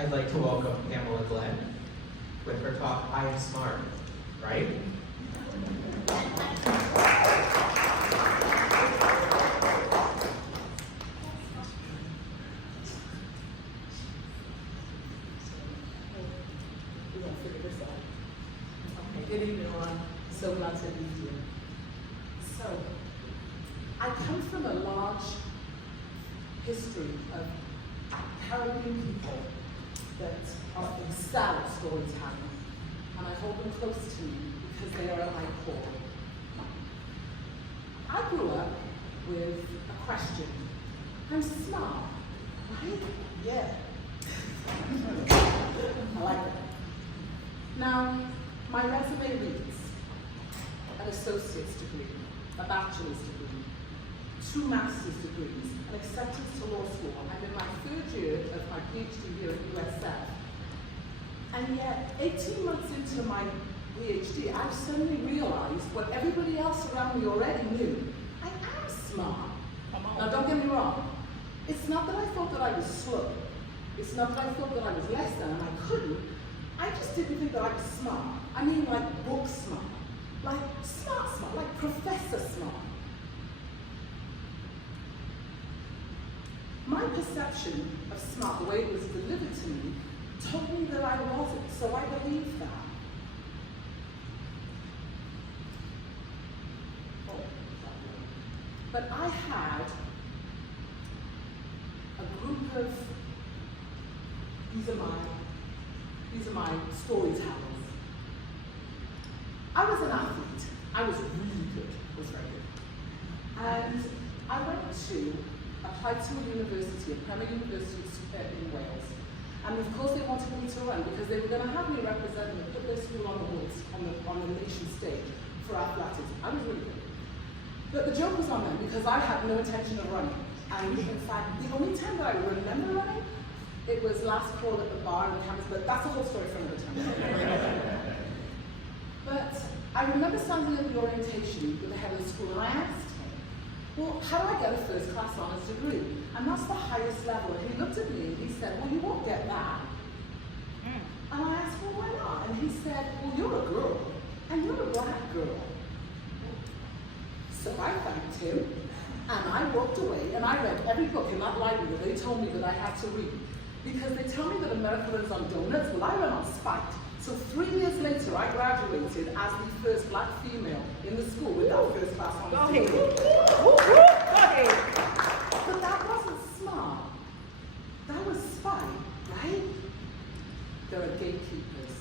I'd like to welcome Pamela Glenn with her talk, I Am Smart, right? We're going to figure this out. Okay, good evening, everyone. So glad to be here. So, I come from a large history of Caribbean people that are in style of storytelling, and I hold them close to me because they are at my core. I grew up with a question. I'm smart, right? Yeah. I like that. Now, my resume reads an associate's degree, a bachelor's degree, 2 master's degrees, an acceptance to law school. I'm in my 3rd year of my PhD here at USF. And yet, 18 months into my PhD, I suddenly realized what everybody else around me already knew. I am smart. Now, don't get me wrong. It's not that I thought that I was slow. It's not that I thought that I was less than and I couldn't. I just didn't think that I was smart. I mean, like book smart. Like smart, like professor smart. My perception of smart, the way it was delivered to me, told me that I wasn't, so I believed that. But I had a group of, these are my storytellers. I was an athlete. I was really good. I was very good. And I went to apply to a university, a PAMELA University in Wales. And of course they wanted me to run because they were going to have me represent and put their school on the woods, on the nation stage for athletics. I was really good. But the joke was on them because I had no intention of running. And in fact, the only time that I remember running, it was last call at the bar on campus, but that's a whole story for another time. But I remember standing at the orientation with the head of the school and I asked him, well, how do I get a 1st class honours degree? And that's the highest level. And he looked at me and he said, well, you won't get that. And I asked, well, why not? And he said, well, you're a girl, and you're a black girl. So I thanked him, and I walked away, and I read every book in that library that they told me that I had to read. Because they tell me that America runs on donuts, well, I run on spite. So 3 years later, I graduated as the first black female in the school with that 1st class honours degree. But that wasn't smart. That was spite, right? There are gatekeepers.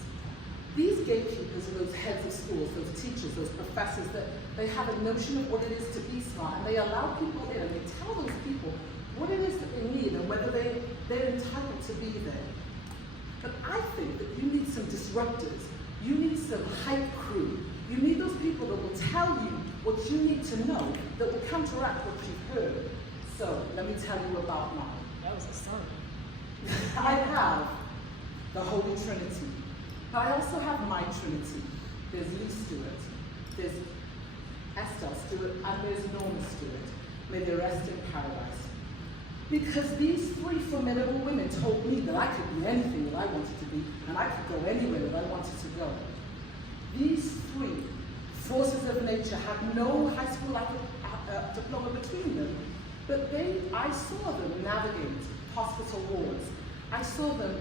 These gatekeepers are those heads of schools, those teachers, those professors, that they have a notion of what it is to be smart, and they allow people in, and they tell those people what it is that they need and whether they're entitled to be there. But I think that you need some disruptors. You need some hype crew. You need those people that will tell you what you need to know, that will counteract what you've heard. So let me tell you about mine. That was a sermon. I have the Holy Trinity. But I also have my Trinity. There's Lee Stewart, there's Estelle Stewart, and there's Norma Stewart. May they rest in paradise. Because these 3 formidable women told me that I could be anything that I wanted to be, and I could go anywhere that I wanted to go. These 3 forces of nature had no high school diploma between them, but I saw them navigate hospital wards. I saw them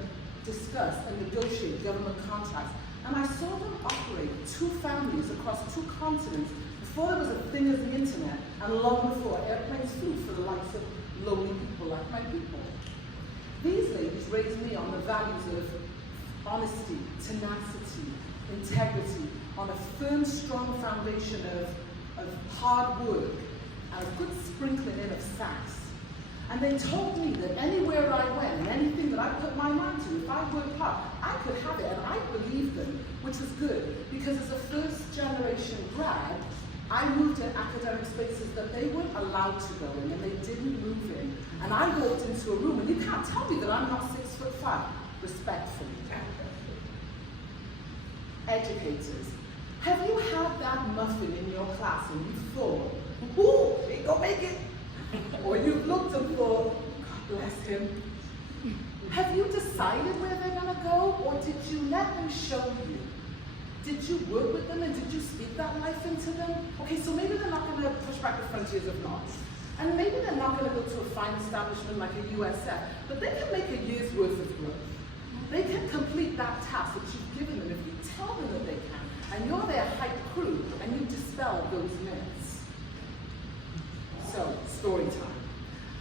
discuss and negotiate government contracts, and I saw them operate 2 families across 2 continents before there was a thing as the internet, and long before airplanes flew for the likes of lowly people like my people. These ladies raised me on the values of honesty, tenacity, integrity, on a firm, strong foundation of hard work and a good sprinkling in of sass. And they told me that anywhere I went and anything that I put my mind to, if I worked hard, I could have it, and I believed them, which was good, because as a 1st generation grad, I moved in academic spaces that they weren't allowed to go in, and they didn't move in. And I walked into a room, and you can't tell me that I'm not 6'5", respectfully. Educators, have you had that muffin in your class and you thought, ooh, ain't gonna make it? Or you've looked and thought, God bless him, Have you decided where they're going to go, or did you let them show you? Did you work with them and did you speak that life into them? Okay, so maybe they're not going to push back the frontiers of knots. And maybe they're not going to go to a fine establishment like a USF, but they can make a year's worth of growth. They can complete that task that you've given them if you tell them that they can. And you're their hype crew, and you dispel those myths. So, story time.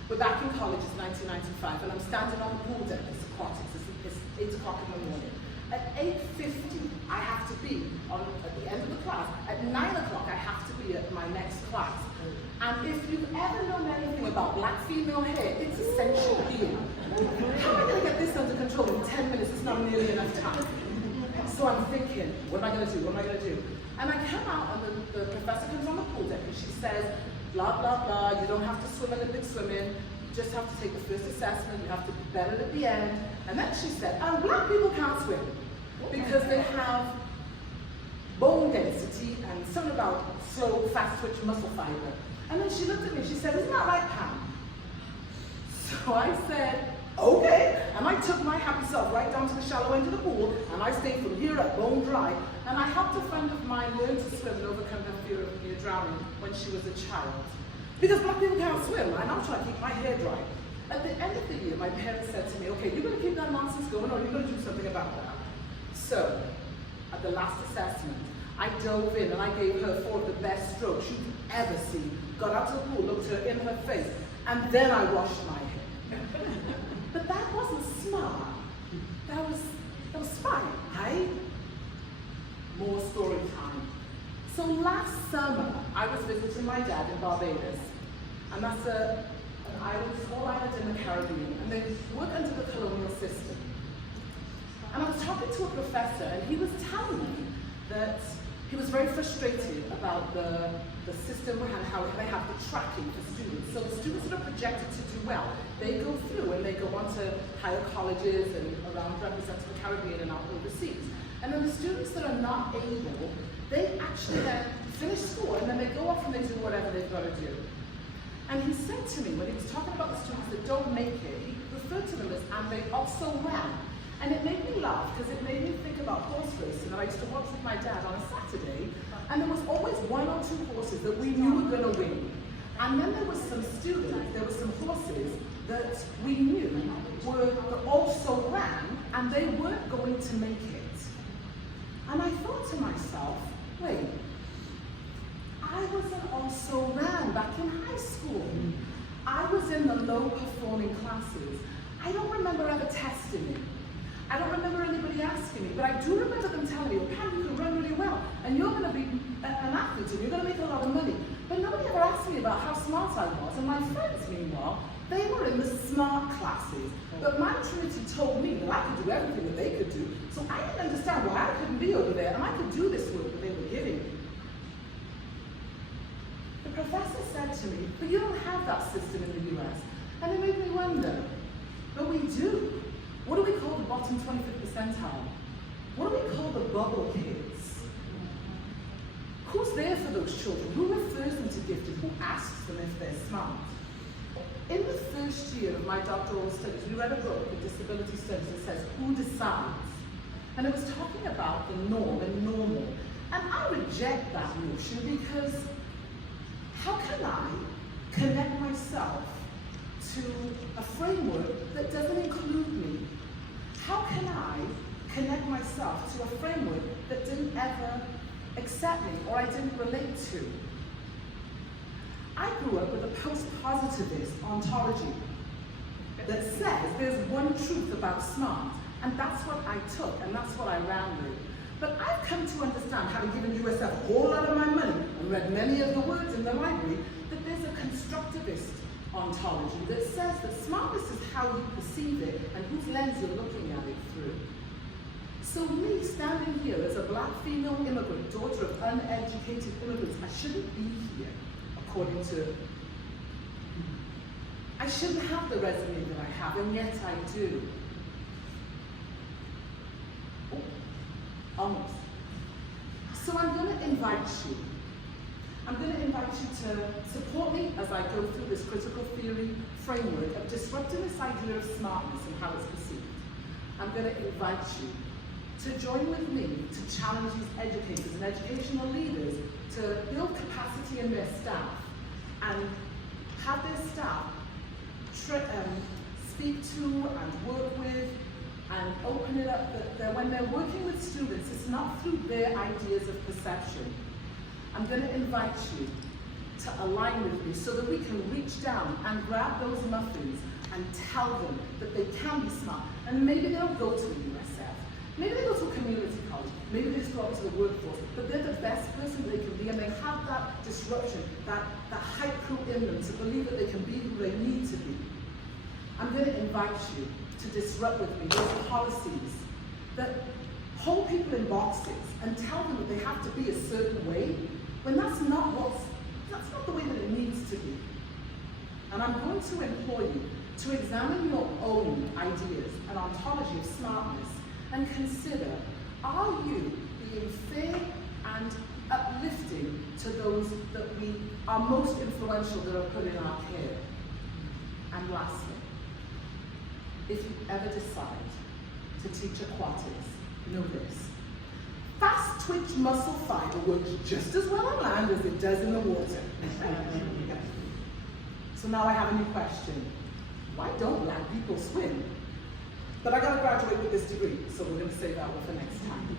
We're back in college, it's 1995, and I'm standing on the pool deck, it's aquatics, it's 8 o'clock in the morning. At 8:50, I have to be at the end of the class. At 9 o'clock, I have to be at my next class. And if you've ever known anything about black female hair, it's essential healing. How am I going to get this under control in 10 minutes? It's not nearly enough time. So I'm thinking, what am I going to do? What am I going to do? And I come out, and the professor comes on the pool deck, and she says, blah, blah, blah, you don't have to swim Olympic swimming. You just have to take the first assessment, you have to be better at the end. And then she said, black people can't swim because they have bone density and something about slow, fast twitch muscle fiber. And then she looked at me, she said, isn't that right, Pam? So I said, okay. And I took my happy self right down to the shallow end of the pool, and I stayed from here at bone dry. And I helped a friend of mine learn to swim and overcome her fear of near drowning when she was a child. Because black people can't swim, and I'm trying to keep my hair dry. At the end of the year, my parents said to me, okay, you're going to keep that nonsense going, or you're going to do something about that. So, at the last assessment, I dove in and I gave her 4 of the best strokes you've ever seen. Got out of the pool, looked her in her face, and then I washed my hair. But that wasn't smart. That was fine, right? More story time. So last summer, I was visiting my dad in Barbados, and that's an island, small island in the Caribbean, and they work under the colonial system. And I was talking to a professor, and he was telling me that he was very frustrated about the system and how they have the tracking for students. So the students that are projected to do well, they go through and they go on to higher colleges and around representing the Caribbean and out overseas. And then the students that are not able, they actually then finish school and then they go off and they do whatever they've got to do. And he said to me, when he was talking about the students that don't make it, he referred to them as, and they also ran. And it made me laugh because it made me think about horse racing that I used to watch with my dad on a Saturday. And there was always 1 or 2 horses that we knew were going to win. And then there was some students, there were some horses that we knew that also ran, and they weren't going to make it. And I thought to myself, wait, I wasn't also ran back in high school. I was in the low performing classes. I don't remember ever testing me. I don't remember anybody asking me, but I do remember them telling me, oh, Pam, you can run really well, and you're going to be an athlete, and you're going to make a lot of money. But nobody ever asked me about how smart I was, and my friends, meanwhile, they were in the smart classes. But my Trinity told me that I could do everything that they could do, so I didn't understand why I couldn't be over there, and I could do this work that they were giving me. The professor said to me, but you don't have that system in the US. And it made me wonder, but we do. What do we call the bottom 25th percentile? What do we call the bubble kids? Who's there for those children? Who refers them to gifted? Who asks them if they're smart? In the first year of my doctoral studies, we read a book, The Disability Studies, that says, Who Decides? And it was talking about the norm and normal. And I reject that notion because how can I connect myself to a framework that doesn't include me? How can I connect myself to a framework that didn't ever accept me or I didn't relate to? I grew up with a post-positivist ontology that says there's one truth about smart, and that's what I took, and that's what I ran with. But I've come to understand, having given USF a whole lot of my money and read many of the words in the library, that there's a constructivist ontology that says that smartness is how you perceive it and whose lens you're looking at it through. So me standing here as a black female immigrant, daughter of uneducated immigrants, I shouldn't be here, according to, I shouldn't have the resume that I have, and yet I do. Oh, almost. So I'm going to invite you I'm going to invite you to support me as I go through this critical theory framework of disrupting this idea of smartness and how it's perceived. I'm going to invite you to join with me to challenge these educators and educational leaders to build capacity in their staff and have their staff speak to and work with and open it up that when they're working with students, it's not through their ideas of perception. I'm going to invite you to align with me so that we can reach down and grab those muffins and tell them that they can be smart. And maybe they don't go to the USF. Maybe they go to a community college. Maybe they just go out to the workforce. But they're the best person they can be, and they have that disruption, that haiku in them to believe that they can be who they need to be. I'm going to invite you to disrupt with me those policies that hold people in boxes and tell them that they have to be a certain way, when that's not the way that it needs to be. And I'm going to implore you to examine your own ideas and ontology of smartness and consider, are you being fair and uplifting to those that we are most influential that are put in our care? And lastly, if you ever decide to teach aquatics, know this. Fast twitch muscle fiber works just as well on land as it does in the water. So now I have a new question. Why don't land people swim? But I gotta graduate with this degree, so we're gonna save that one for next time.